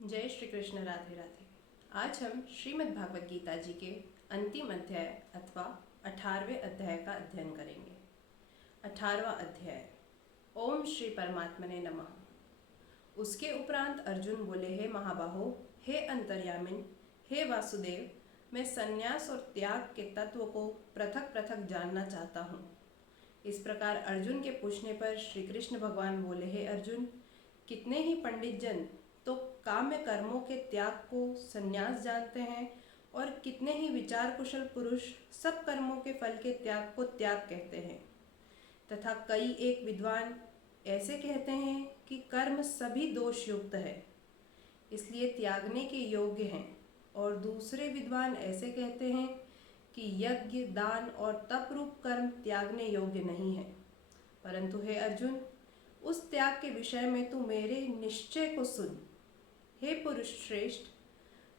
जय श्री कृष्ण। राधे राधे। आज हम श्रीमद् भागवत गीता जी के अंतिम अध्याय अथवा 18वें अध्याय का अध्ययन करेंगे। 18वां अध्याय, ओम श्री परमात्मने नमः। उसके उपरांत अर्जुन बोले, हे महाबाहो, हे अंतर्यामिन, हे वासुदेव, मैं संन्यास और त्याग के तत्व को पृथक पृथक जानना चाहता हूँ। इस प्रकार अर्जुन के पूछने पर श्री कृष्ण भगवान बोले, हे अर्जुन, कितने ही पंडित जन तो काम्य कर्मों के त्याग को संन्यास जानते हैं और कितने ही विचार कुशल पुरुष सब कर्मों के फल के त्याग को त्याग कहते हैं, तथा कई एक विद्वान ऐसे कहते हैं कि कर्म सभी दोष युक्त है, इसलिए त्यागने के योग्य हैं, और दूसरे विद्वान ऐसे कहते हैं कि यज्ञ, दान और तप रूप कर्म त्यागने योग्य नहीं है। परंतु हे अर्जुन, उस त्याग के विषय में तू मेरे निश्चय को सुन। हे पुरुष श्रेष्ठ,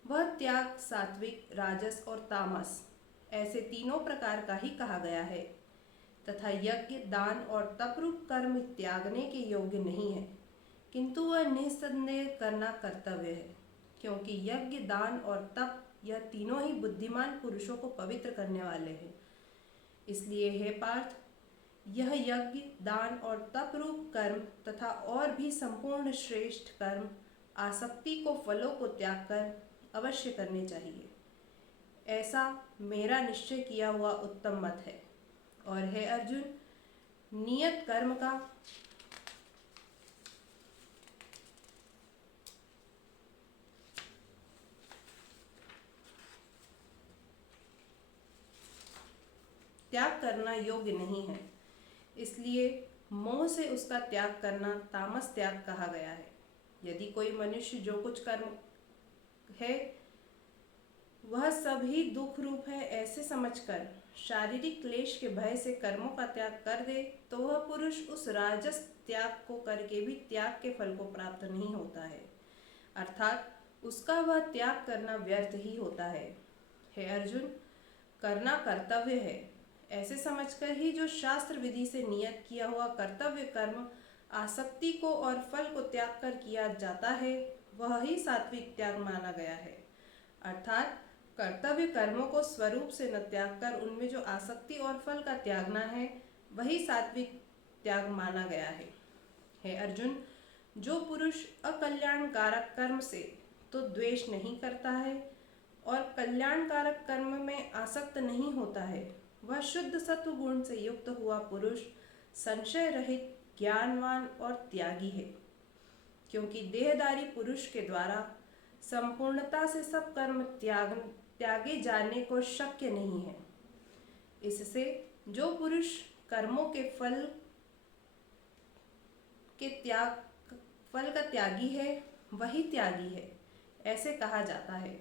वह त्याग सात्विक, राजस और तामस ऐसे तीनों प्रकार का ही कहा गया है, तथा यज्ञ, दान और तप रूप कर्म त्यागने के योग्य नहीं है, किंतु वह निस्संदेह करना कर्तव्य है, क्योंकि यज्ञ, दान और तप यह तीनों ही बुद्धिमान पुरुषों को पवित्र करने वाले हैं। इसलिए हे पार्थ, यह यज्ञ, दान और तप रूप कर्म तथा और भी संपूर्ण श्रेष्ठ कर्म आसक्ति को, फलों को त्याग कर अवश्य करने चाहिए। ऐसा मेरा निश्चय किया हुआ उत्तम मत है। और हे अर्जुन, नियत कर्म का त्याग करना योग्य नहीं है, इसलिए मोह से उसका त्याग करना तामस त्याग कहा गया है। यदि कोई मनुष्य जो कुछ कर्म है वह सभी दुख रूप है ऐसे समझकर शारीरिक क्लेश के भय से कर्मों का त्याग कर दे, तो वह पुरुष उस राजस त्याग को करके भी त्याग के फल को प्राप्त नहीं होता है, अर्थात उसका वह त्याग करना व्यर्थ ही होता है। हे अर्जुन, करना कर्तव्य है ऐसे समझकर ही जो शास्त्र विधि से नियत किया हुआ कर्तव्य कर्म आसक्ति को और फल को त्याग कर किया जाता है, वह ही सात्विक त्याग माना गया है। अर्थात कर्तव्य कर्मों को स्वरूप से न त्याग कर उनमें जो आसक्ति और फल का त्यागना है, वही सात्विक त्याग माना गया है। हे अर्जुन, जो पुरुष अकल्याणकारक कर्म से तो द्वेष नहीं करता है और कल्याणकारक कर्म में आसक्त नहीं होता है, वह शुद्ध सत्व गुण से युक्त हुआ पुरुष संशय रहित, ज्ञानवान और त्यागी है, क्योंकि देहधारी पुरुष के द्वारा संपूर्णता से सब कर्म त्यागे जाने को शक्य नहीं है। इससे जो पुरुष कर्मों के फल का त्यागी है, वही त्यागी है ऐसे कहा जाता है।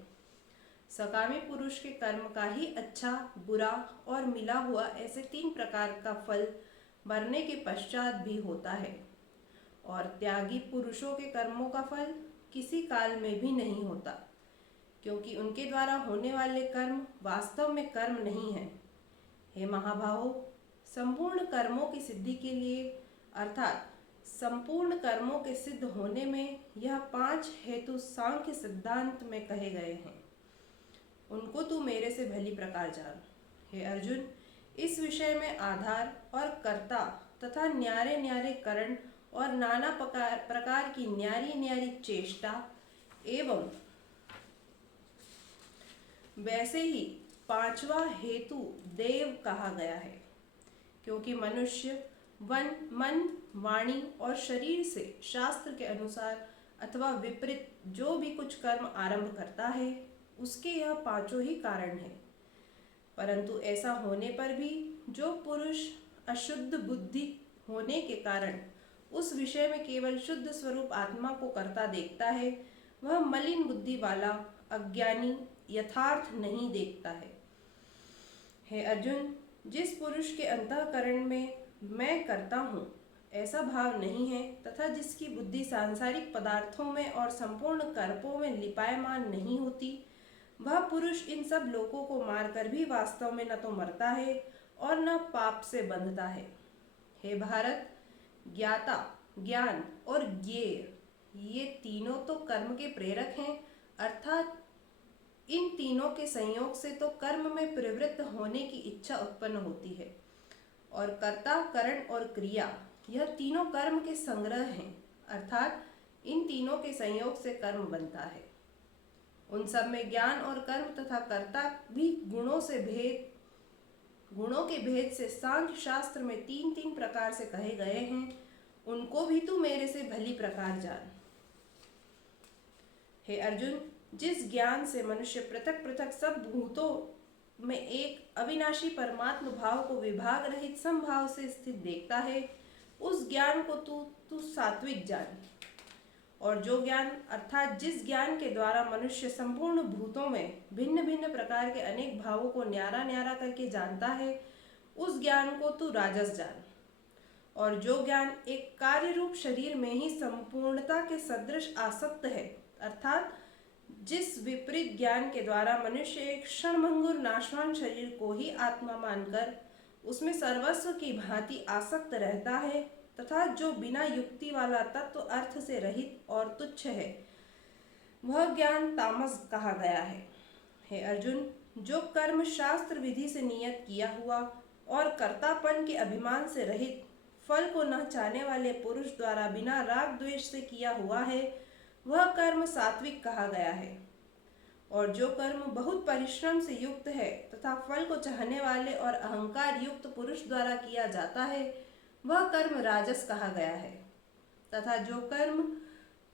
सकामी पुरुष के कर्म का ही अच्छा, बुरा और मिला हुआ ऐसे 3 प्रकार का फल मरने के पश्चात भी होता है, और त्यागी पुरुषों के कर्मों का फल किसी काल में भी नहीं होता, क्योंकि उनके द्वारा होने वाले कर्म वास्तव में कर्म नहीं है। हे महाभाहो, संपूर्ण कर्मों की सिद्धि के लिए अर्थात संपूर्ण कर्मों के सिद्ध होने में यह 5 हेतु सांख्य सिद्धांत में कहे गए हैं, उनको तू मेरे से भली प्रकार जान। हे अर्जुन, इस विषय में आधार और कर्ता तथा न्यारे न्यारे करण और नाना प्रकार की न्यारी न्यारी चेष्टा एवं वैसे ही 5वां हेतु देव कहा गया है, क्योंकि मनुष्य मन, वाणी और शरीर से शास्त्र के अनुसार अथवा विपरीत जो भी कुछ कर्म आरंभ करता है, उसके यह 5 ही कारण हैं। परंतु ऐसा होने पर भी जो पुरुष अशुद्ध बुद्धि होने के कारण उस विषय में केवल शुद्ध स्वरूप आत्मा को करता देखता है, वह मलिन बुद्धि वाला अज्ञानी यथार्थ नहीं देखता है। हे अर्जुन, जिस पुरुष के अंतःकरण में मैं करता हूँ ऐसा भाव नहीं है, तथा जिसकी बुद्धि सांसारिक पदार्थों में और संपूर्ण कर्पों में लिपायमान नहीं होती, वह पुरुष इन सब लोगों को मारकर भी वास्तव में न तो मरता है और न पाप से बंधता है। हे भारत, ज्ञाता, ज्ञान और ज्ञेय ये तीनों तो कर्म के प्रेरक हैं, अर्थात इन तीनों के संयोग से तो कर्म में प्रवृत्त होने की इच्छा उत्पन्न होती है। और कर्ता, करण और क्रिया, यह तीनों कर्म के संग्रह हैं, अर्थात इन तीनों के संयोग से कर्म बनता है। उन सब में ज्ञान और कर्म तथा कर्ता भी गुणों के भेद से सांख्य शास्त्र में तीन तीन प्रकार से कहे गए हैं, उनको भी तू मेरे से भली प्रकार जान। हे अर्जुन, जिस ज्ञान से मनुष्य पृथक पृथक सब भूतों में एक अविनाशी परमात्म भाव को विभाग रहित समभाव से स्थित देखता है, उस ज्ञान को तू सात्विक जान। और जो ज्ञान अर्थात जिस ज्ञान के द्वारा मनुष्य संपूर्ण भूतों में भिन्न भिन्न प्रकार के अनेक भावों को न्यारा न्यारा करके जानता है, उस ज्ञान को तू राजस जान। और जो ज्ञान एक कार्य रूप शरीर में ही संपूर्णता के सदृश आसक्त है, अर्थात जिस विपरीत ज्ञान के द्वारा मनुष्य एक क्षणभंगुर नाशवान शरीर को ही आत्मा मानकर उसमें सर्वस्व की भांति आसक्त रहता है, तथा जो बिना युक्ति वाला तत्व अर्थ से रहित और तुच्छ है, वह ज्ञान तामस कहा गया है। हे अर्जुन, जो कर्म शास्त्र विधि से नियत किया हुआ और कर्तापन के अभिमान से रहित, फल को न चाहने वाले पुरुष द्वारा बिना राग द्वेष से किया हुआ है, वह कर्म सात्विक कहा गया है। और जो कर्म बहुत परिश्रम से युक्त है तथा फल को चाहने वाले और अहंकार युक्त पुरुष द्वारा किया जाता है, वह कर्म राजस कहा गया है। तथा जो कर्म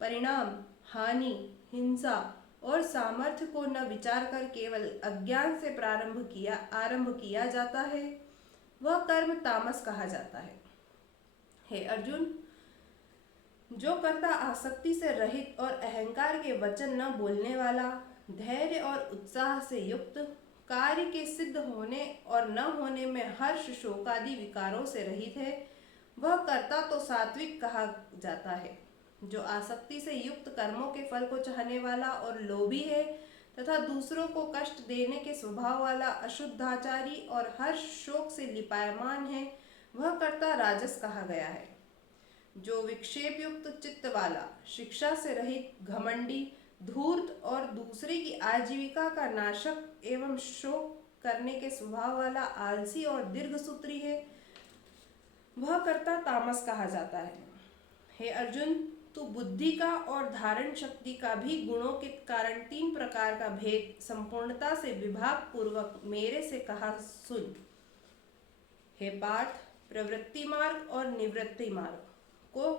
परिणाम, हानि, हिंसा और सामर्थ्य को न विचार कर केवल अज्ञान से आरंभ किया जाता है, वह कर्म तामस कहा जाता है। हे अर्जुन, जो कर्ता आसक्ति से रहित और अहंकार के वचन न बोलने वाला, धैर्य और उत्साह से युक्त, कार्य के सिद्ध होने और न होने में हर्ष शोकादि विकारों से रहित है, वह कर्ता तो सात्विक कहा जाता है। जो आसक्ति से युक्त कर्मों के फल को चाहने वाला और लोभी है तथा दूसरों को कष्ट देने के स्वभाव वाला अशुद्धाचारी और हर्ष शोक से लिपायमान है, वह कर्ता राजस कहा गया है। जो विक्षेप युक्त चित्त वाला, शिक्षा से रहित, घमंडी, धूर्त और दूसरे की आजीविका का नाशक एवं शोक करने के स्वभाव वाला आलसी और दीर्घसूत्री है, वह कर्ता तामस कहा जाता है। हे अर्जुन, तू बुद्धि का और धारण शक्ति का भी गुणों के कारण तीन प्रकार का भेद संपूर्णता से विभाग पूर्वक मेरे से कहा सुन। हे पार्थ, प्रवृत्ति मार्ग और निवृत्ति मार्ग को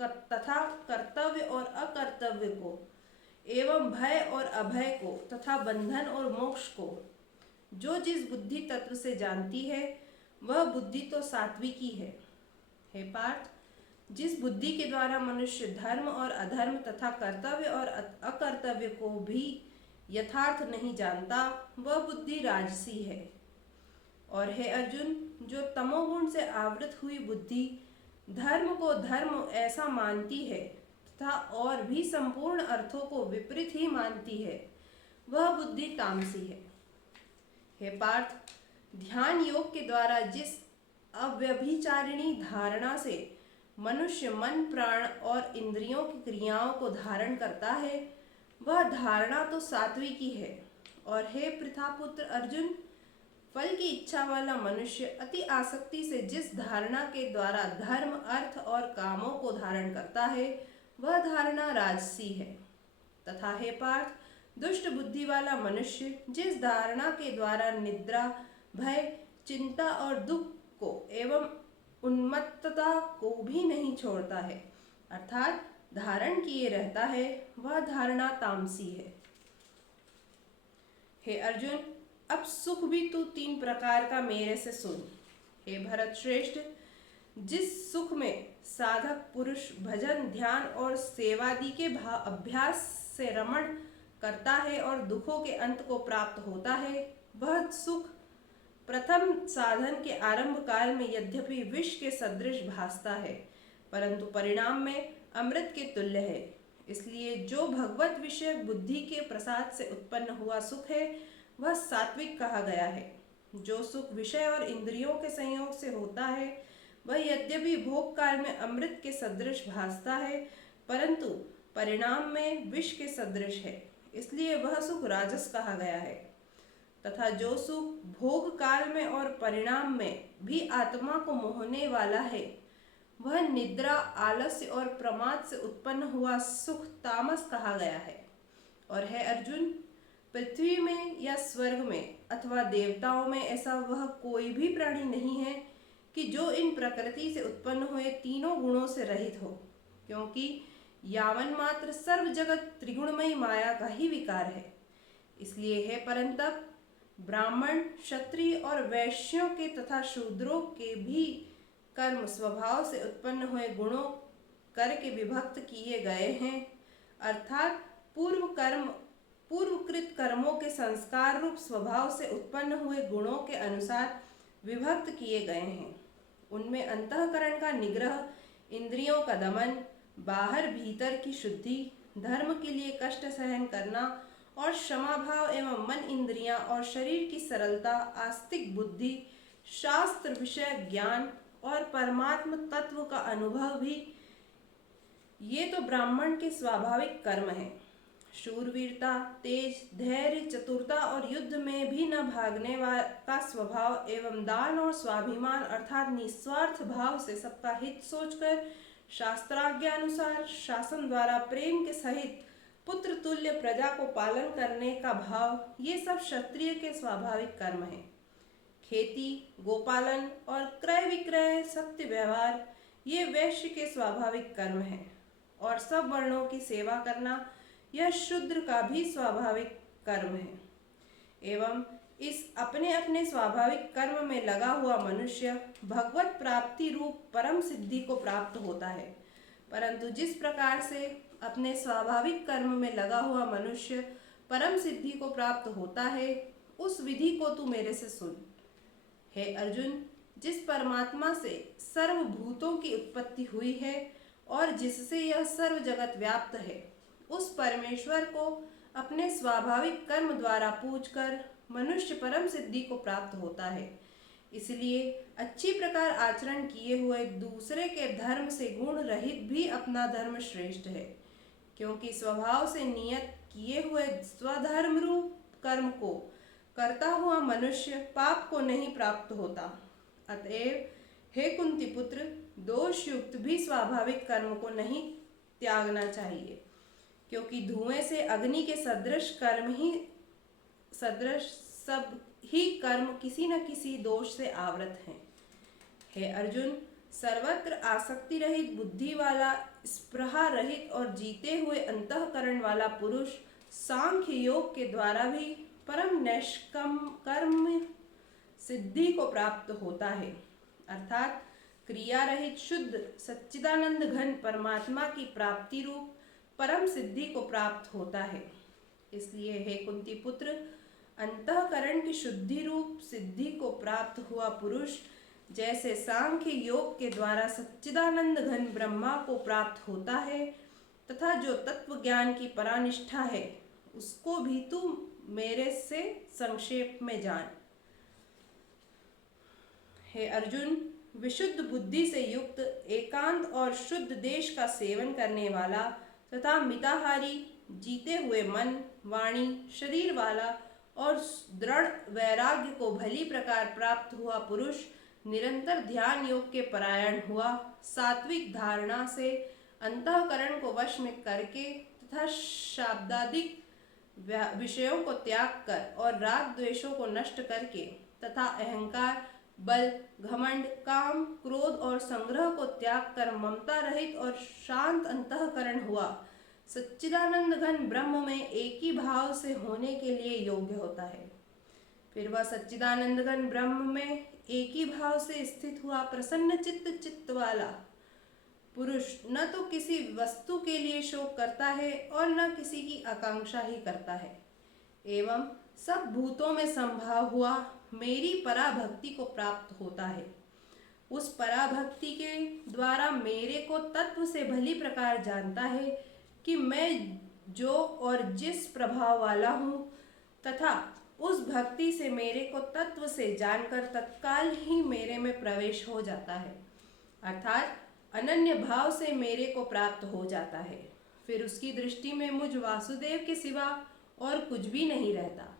तथा कर्तव्य और अकर्तव्य को, एवं भय और अभय को तथा बंधन और मोक्ष को जो जिस बुद्धि तत्व से जानती है, वह बुद्धि तो सात्विकी है। हे पार्थ, जिस बुद्धि के द्वारा मनुष्य धर्म और अधर्म तथा कर्तव्य और अकर्तव्य को भी यथार्थ नहीं जानता, वह बुद्धि राजसी है। और हे अर्जुन, जो तमोगुण से आवृत हुई बुद्धि धर्म को धर्म ऐसा मानती है तथा और भी संपूर्ण अर्थों को विपरीत ही मानती है, वह बुद्धि तामसी है। हे पार्थ, ध्यान योग के द्वारा जिस अव्यभिचारिणी धारणा से मनुष्य मन, प्राण और इंद्रियों की क्रियाओं को धारण करता है, वह धारणा तो सात्विकी है। और हे पृथापुत्र अर्जुन, फल की इच्छा वाला मनुष्य अति आसक्ति से जिस धारणा के द्वारा धर्म, अर्थ और कामों को धारण करता है, वह धारणा राजसी है। तथा हे पार्थ, दुष्ट बुद्धि वाला मनुष्य जिस धारणा के द्वारा निद्रा, भय, चिंता और दुख को एवं उन्मत्तता को भी नहीं छोड़ता है, अर्थात धारण किए रहता है, वह धारणा तामसी है। हे अर्जुन, अब सुख भी तू तीन प्रकार का मेरे से सुन। हे भरत श्रेष्ठ, जिस सुख में साधक पुरुष भजन, ध्यान और सेवादि के अभ्यास से रमण करता है और दुखों के अंत को प्राप्त होता है, वह सुख प्रथम साधन के आरंभ काल में यद्यपि विष के सदृश भासता है, परंतु परिणाम में अमृत के तुल्य है। इसलिए जो भगवत विषयक बुद्धि के प्रसाद से उत्पन्न हुआ सुख है, वह सात्विक कहा गया है। जो सुख विषय और इंद्रियों के संयोग से होता है, वह यद्यपि भोग काल में अमृत के सदृश भासता है, परंतु परिणाम में विष के सदृश है, इसलिए वह सुख राजस कहा गया है। तथा जो सुख भोग काल में और परिणाम में भी आत्मा को मोहने वाला है, वह निद्रा, आलस्य और प्रमाद से उत्पन्न हुआ सुख तामस कहा गया है। और है अर्जुन, पृथ्वी में या स्वर्ग में अथवा देवताओं में ऐसा वह कोई भी प्राणी नहीं है कि जो इन प्रकृति से उत्पन्न हुए तीनों गुणों से रहित हो, क्योंकि यावन मात्र सर्व जगत त्रिगुणमयी माया का ही विकार है। इसलिए है परंतप, ब्राह्मण, क्षत्रिय और वैश्यों के तथा शूद्रों के भी कर्म स्वभाव से उत्पन्न हुए गुणों करके विभक्त किए गए हैं, अर्थात पूर्वकृत कर्मों के संस्कार रूप स्वभाव से उत्पन्न हुए गुणों के अनुसार विभक्त किए गए हैं। उनमें अंतःकरण का निग्रह, इंद्रियों का दमन, बाहर भीतर की शुद्धि, धर्म के लिए कष्ट सहन करना और क्षमा भाव एवं मन, इंद्रियां और शरीर की सरलता, आस्तिक बुद्धि, शास्त्र विषय ज्ञान और परमात्म तत्व का अनुभव भी, ये तो ब्राह्मण के स्वाभाविक कर्म हैं। शूरवीरता, तेज, धैर्य, चतुरता और युद्ध में भी न भागने का स्वभाव एवं दान और स्वाभिमान अर्थात निस्वार्थ भाव से सबका हित सोचकर शास्त्राज्ञानुसार शासन द्वारा प्रेम के सहित पुत्र तुल्य प्रजा को पालन करने का भाव, ये सब क्षत्रिय के स्वाभाविक कर्म हैं। खेती, गोपालन और क्रय विक्रय, सत्य व्यवहार, ये वैश्य के स्वाभाविक कर्म हैं। और सब वर्णों की सेवा करना, यह शूद्र का भी स्वाभाविक कर्म है। एवं इस अपने अपने स्वाभाविक कर्म में लगा हुआ मनुष्य भगवत प्राप्ति रूप परम सिद्धि को प्राप्त होता है। परंतु जिस प्रकार से अपने स्वाभाविक कर्म में लगा हुआ मनुष्य परम सिद्धि को प्राप्त होता है, उस विधि को तू मेरे से सुन। हे अर्जुन, जिस परमात्मा से सर्वभूतों की उत्पत्ति हुई है और जिससे यह सर्व जगत व्याप्त है, उस परमेश्वर को अपने स्वाभाविक कर्म द्वारा पूजकर मनुष्य परम सिद्धि को प्राप्त होता है। इसलिए अच्छी प्रकार आचरण किए हुए दूसरे के धर्म से गुण रहित भी अपना धर्म श्रेष्ठ है, क्योंकि स्वभाव से नियत किए हुए स्वधर्म रूप कर्म को करता हुआ मनुष्य पाप को नहीं प्राप्त होता। अतएव हे कुंती पुत्र, दोष युक्त भी स्वाभाविक कर्म को नहीं त्यागना चाहिए, क्योंकि धुएं से अग्नि के सदृश सब ही कर्म किसी न किसी दोष से आवृत हैं। हे अर्जुन, सर्वत्र आसक्ति रहित, बुद्धि वाला, स्पृहा रहित और जीते हुए अंतःकरण वाला पुरुष सांख्य योग के द्वारा भी परम नैष्कम कर्म सिद्धि को प्राप्त होता है, अर्थात क्रिया रहित शुद्ध सच्चिदानंद घन परमात्मा की प्राप्ति रूप परम सिद्धि को प्राप्त होता है। इसलिए हे कुंती पुत्र, अंतःकरण की शुद्धि रूप सिद्धि को प्राप्त हुआ पुरुष जैसे सांख्य योग के द्वारा सच्चिदानंद घन ब्रह्मा को प्राप्त होता है, तथा जो तत्व ज्ञान की परानिष्ठा है, उसको भी तू मेरे से संक्षेप में जान। हे अर्जुन, विशुद्ध बुद्धि से युक्त, एकांत और शुद्ध देश का सेवन करने वाला तथा मिताहारी, जीते हुए मन, वाणी, शरीर वाला और दृढ़ वैराग्य को भली प्रकार प्राप्त हुआ पुरुष निरंतर ध्यान योग के परायण हुआ, सात्विक धारणा से अंतःकरण को वश में करके तथा शाब्दादिक विषयों को त्याग कर और राग द्वेषों को नष्ट करके तथा अहंकार, बल, घमंड, काम, क्रोध और संग्रह को त्याग कर ममता रहित और शांत अंतःकरण हुआ सच्चिदानंद घन ब्रह्म में एक ही भाव से होने के लिए योग्य होता है। फिर वह सच्चिदानंद घन ब्रह्म में एक ही भाव से स्थित हुआ प्रसन्न चित्त वाला पुरुष न तो किसी वस्तु के लिए शोक करता है और न किसी की आकांक्षा ही करता है, एवं सब भूतों में संभाव हुआ मेरी पराभक्ति को प्राप्त होता है। उस पराभक्ति के द्वारा मेरे को तत्व से भली प्रकार जानता है कि मैं जो और जिस प्रभाव वाला हूँ, तथा उस भक्ति से मेरे को तत्व से जानकर तत्काल ही मेरे में प्रवेश हो जाता है, अर्थात अनन्य भाव से मेरे को प्राप्त हो जाता है। फिर उसकी दृष्टि में मुझ वासुदेव के सिवा और कुछ भी नहीं रहता।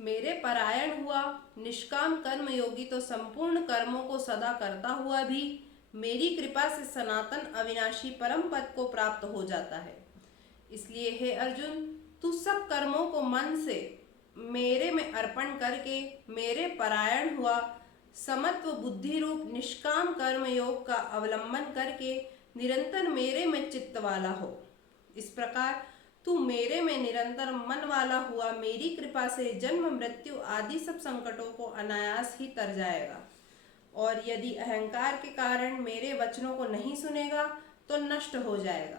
मेरे परायण हुआ निष्काम कर्मयोगी तो संपूर्ण कर्मों को सदा करता हुआ भी मेरी कृपा से सनातन अविनाशी परम पद को प्राप्त हो जाता है। इसलिए हे अर्जुन, तू सब कर्मों को मन से मेरे में अर्पण करके मेरे परायण हुआ समत्व बुद्धि रूप निष्काम कर्म योग का अवलंबन करके निरंतर मेरे में चित्त वाला हो। इस प्रकार तू मेरे में निरंतर मन वाला हुआ मेरी कृपा से जन्म मृत्यु आदि सब संकटों को अनायास ही तर जाएगा। और यदि अहंकार के कारण मेरे वचनों को नहीं सुनेगा तो नष्ट हो जाएगा,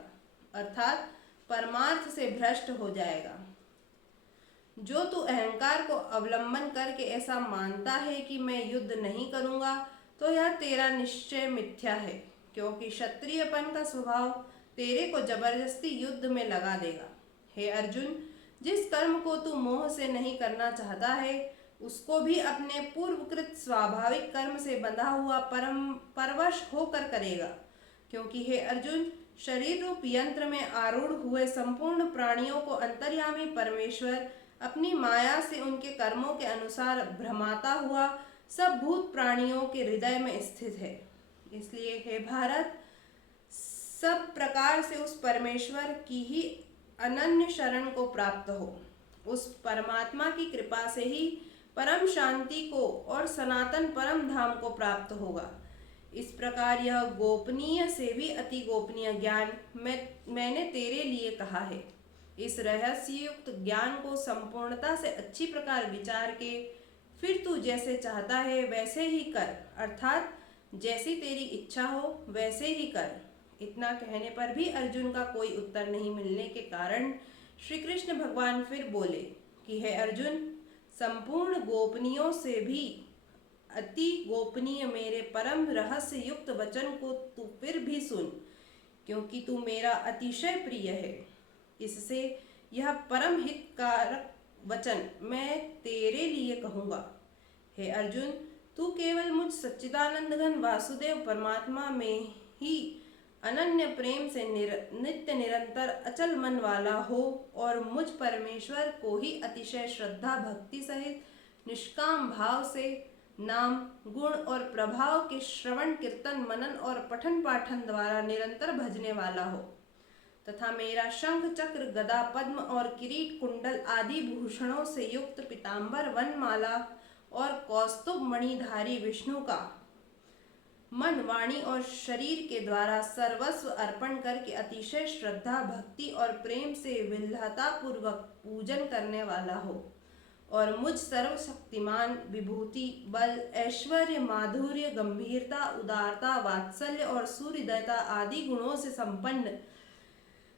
अर्थात परमार्थ से भ्रष्ट हो जाएगा। जो तू अहंकार को अवलंबन करके ऐसा मानता है कि मैं युद्ध नहीं करूंगा, तो यह तेरा निश्चय मिथ्या है, क्योंकि क्षत्रियपन का स्वभाव तेरे को जबरदस्ती युद्ध में लगा देगा। हे अर्जुन, जिस कर्म को तू मोह से नहीं करना चाहता है, उसको भी अपने पूर्वकृत स्वाभाविक कर्म से बंधा हुआ परवश होकर करेगा। क्योंकि हे अर्जुन, शरीर रूप यंत्र में आरूढ़ हुए संपूर्ण प्राणियों को अंतर्यामी परमेश्वर अपनी माया से उनके कर्मों के अनुसार भ्रमाता हुआ सब भूत प्राणियों के हृदय में स्थित है। इसलिए हे भारत, सब प्रकार से उस परमेश्वर की ही अनन्य शरण को प्राप्त हो। उस परमात्मा की कृपा से ही परम शांति को और सनातन परम धाम को प्राप्त होगा। इस प्रकार यह गोपनीय से भी अति गोपनीय ज्ञान मैंने तेरे लिए कहा है। इस रहस्य युक्त ज्ञान को संपूर्णता से अच्छी प्रकार विचार के फिर तू जैसे चाहता है वैसे ही कर, अर्थात जैसी तेरी इच्छा हो वैसे ही कर। इतना कहने पर भी अर्जुन का कोई उत्तर नहीं मिलने के कारण श्री कृष्ण भगवान फिर बोले कि हे अर्जुन, संपूर्ण गोपनीयों से भी अति गोपनीय मेरे परम रहस्य युक्त वचन को तू फिर भी सुन, क्योंकि तू मेरा अतिशय प्रिय है। इससे यह परम हितकारक वचन मैं तेरे लिए कहूँगा। हे अर्जुन, तू केवल मुझ सच्चिदानंद घन वासुदेव परमात्मा में ही अनन्य प्रेम से नित्य निरंतर अचल मन वाला हो और मुझ परमेश्वर को ही अतिशय श्रद्धा भक्ति सहित निष्काम भाव से नाम गुण और प्रभाव के श्रवण कीर्तन मनन और पठन पाठन द्वारा निरंतर भजने वाला हो, तथा मेरा शंख चक्र गदा पद्म और किरीट कुंडल आदि भूषणों से युक्त पीतांबर वनमाला और कौस्तुभ मणिधारी विष्णु का मन वाणी और शरीर के द्वारा सर्वस्व अर्पण करके अतिशय श्रद्धा भक्ति और प्रेम से विल्हता पूर्वक पूजन करने वाला हो, और मुझ सर्वशक्तिमान विभूति बल ऐश्वर्य माधुर्य गंभीरता उदारता वात्सल्य और सूर्यदयता आदि गुणों से संपन्न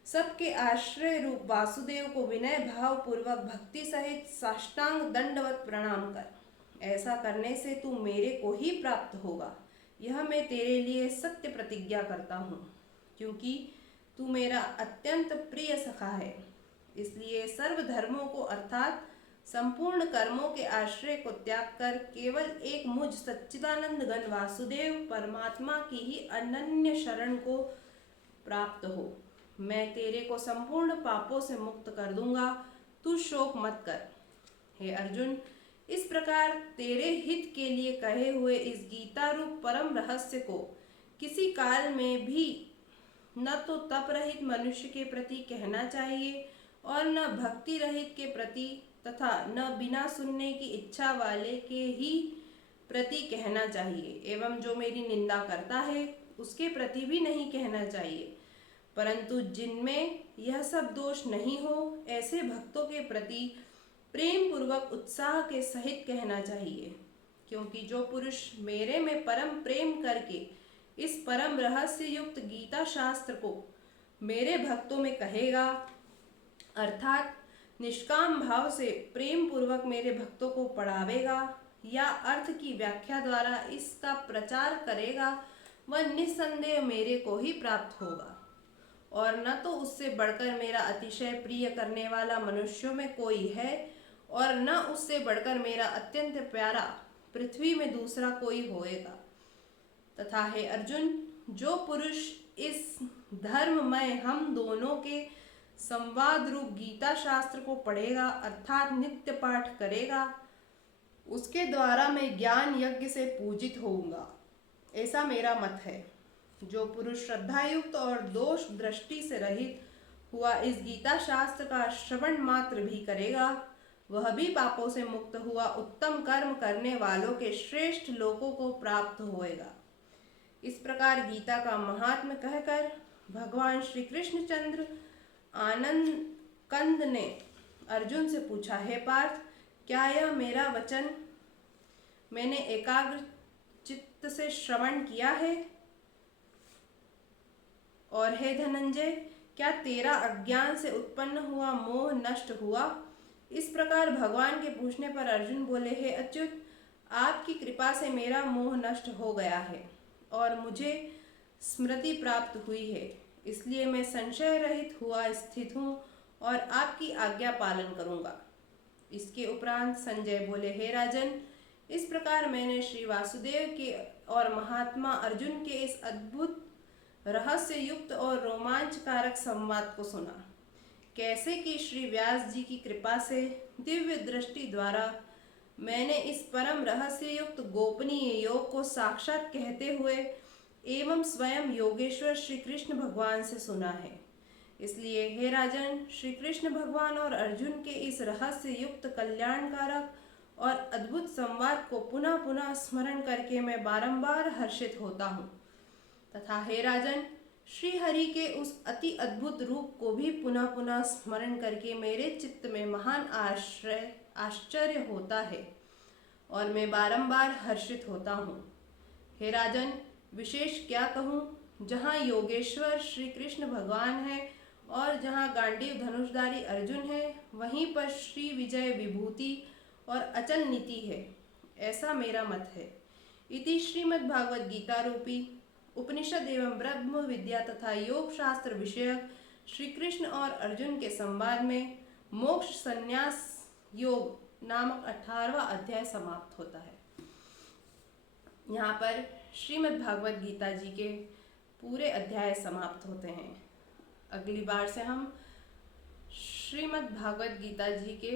सबके आश्रय रूप वासुदेव को विनय भाव पूर्वक भक्ति सहित साष्टांग दंडवत प्रणाम कर। ऐसा करने से तू मेरे को ही प्राप्त होगा, यह मैं तेरे लिए सत्य प्रतिज्ञा करता हूँ, क्योंकि तू मेरा अत्यंत प्रिय सखा है। इसलिए सर्व धर्मों को अर्थात संपूर्ण कर्मों के आश्रय को त्याग कर केवल एक मुझ सच्चिदानंद घन वासुदेव परमात्मा की ही अनन्य शरण को प्राप्त हो। मैं तेरे को संपूर्ण पापों से मुक्त कर दूंगा, तू शोक मत कर। हे अर्जुन, इस प्रकार तेरे हित के लिए कहे हुए इस गीता रूप परम रहस्य को किसी काल में भी न तो तप रहित मनुष्य के प्रति कहना चाहिए और न भक्ति रहित के प्रति तथा न बिना सुनने की इच्छा वाले के ही प्रति कहना चाहिए, एवं जो मेरी निंदा करता है उसके प्रति भी नहीं कहना चाहिए, परंतु जिनमें यह सब दोष नहीं हो ऐसे भक्तों के प्रति प्रेम पूर्वक उत्साह के सहित कहना चाहिए। क्योंकि जो पुरुष मेरे में परम प्रेम करके इस परम रहस्य युक्त गीता शास्त्र को मेरे भक्तों में कहेगा, अर्थात निष्काम भाव से प्रेम पूर्वक मेरे भक्तों को पढ़ावेगा या अर्थ की व्याख्या द्वारा इसका प्रचार करेगा, वह निस्संदेह मेरे को ही प्राप्त होगा, और न तो उससे बढ़कर मेरा अतिशय प्रिय करने वाला मनुष्यों में कोई है और न उससे बढ़कर मेरा अत्यंत प्यारा पृथ्वी में दूसरा कोई होएगा। तथा हे अर्जुन, जो पुरुष इस धर्ममय हम दोनों के संवाद रूप गीता शास्त्र को पढ़ेगा अर्थात नित्य पाठ करेगा, उसके द्वारा मैं ज्ञान यज्ञ से पूजित होऊंगा, ऐसा मेरा मत है। जो पुरुष श्रद्धायुक्त और दोष दृष्टि से रहित हुआ इस गीता शास्त्र का श्रवण मात्र भी करेगा, वह भी पापों से मुक्त हुआ उत्तम कर्म करने वालों के श्रेष्ठ लोकों को प्राप्त होएगा। इस प्रकार गीता का महात्म्य कहकर भगवान श्री कृष्णचंद्र आनंद कंद ने अर्जुन से पूछा, हे पार्थ, क्या यह मेरा वचन मैंने एकाग्र चित्त से श्रवण किया है? और हे धनंजय, क्या तेरा अज्ञान से उत्पन्न हुआ मोह नष्ट हुआ? इस प्रकार भगवान के पूछने पर अर्जुन बोले, हे अच्युत, आपकी कृपा से मेरा मोह नष्ट हो गया है और मुझे स्मृति प्राप्त हुई है, इसलिए मैं संशय रहित हुआ स्थित हूँ और आपकी आज्ञा पालन करूँगा। इसके उपरांत संजय बोले, हे राजन, इस प्रकार मैंने श्री वासुदेव के और महात्मा अर्जुन के इस अद्भुत रहस्य युक्त और रोमांचकारक संवाद को सुना। कैसे कि श्री व्यास जी की कृपा से दिव्य दृष्टि द्वारा मैंने इस परम रहस्य युक्त गोपनीय योग को साक्षात कहते हुए एवं स्वयं योगेश्वर श्री कृष्ण भगवान से सुना है। इसलिए हे राजन, श्री कृष्ण भगवान और अर्जुन के इस रहस्य युक्त कल्याणकारक और अद्भुत संवाद को पुनः पुनः स्मरण करके मैं बारंबार हर्षित होता हूँ तथा हे राजन, श्री हरि के उस अति अद्भुत रूप को भी पुनः पुनः स्मरण करके मेरे चित्त में महान आश्चर्य होता है और मैं बारंबार हर्षित होता हूँ। हे राजन, विशेष क्या कहूँ, जहाँ योगेश्वर श्री कृष्ण भगवान है और जहाँ गांडीव धनुषधारी अर्जुन है, वहीं पर श्री विजय विभूति और अचल नीति है, ऐसा मेरा मत है। इति श्रीमद् भागवत गीता रूपी उपनिषद एवं ब्रह्म विद्या तथा योग शास्त्र विषयक श्री कृष्ण और अर्जुन के संवाद में मोक्ष संन्यास योग नामक 18वां अध्याय समाप्त होता है। यहाँ पर श्रीमद् भागवत गीता जी के पूरे अध्याय समाप्त होते हैं। अगली बार से हम श्रीमद् भागवत गीता जी के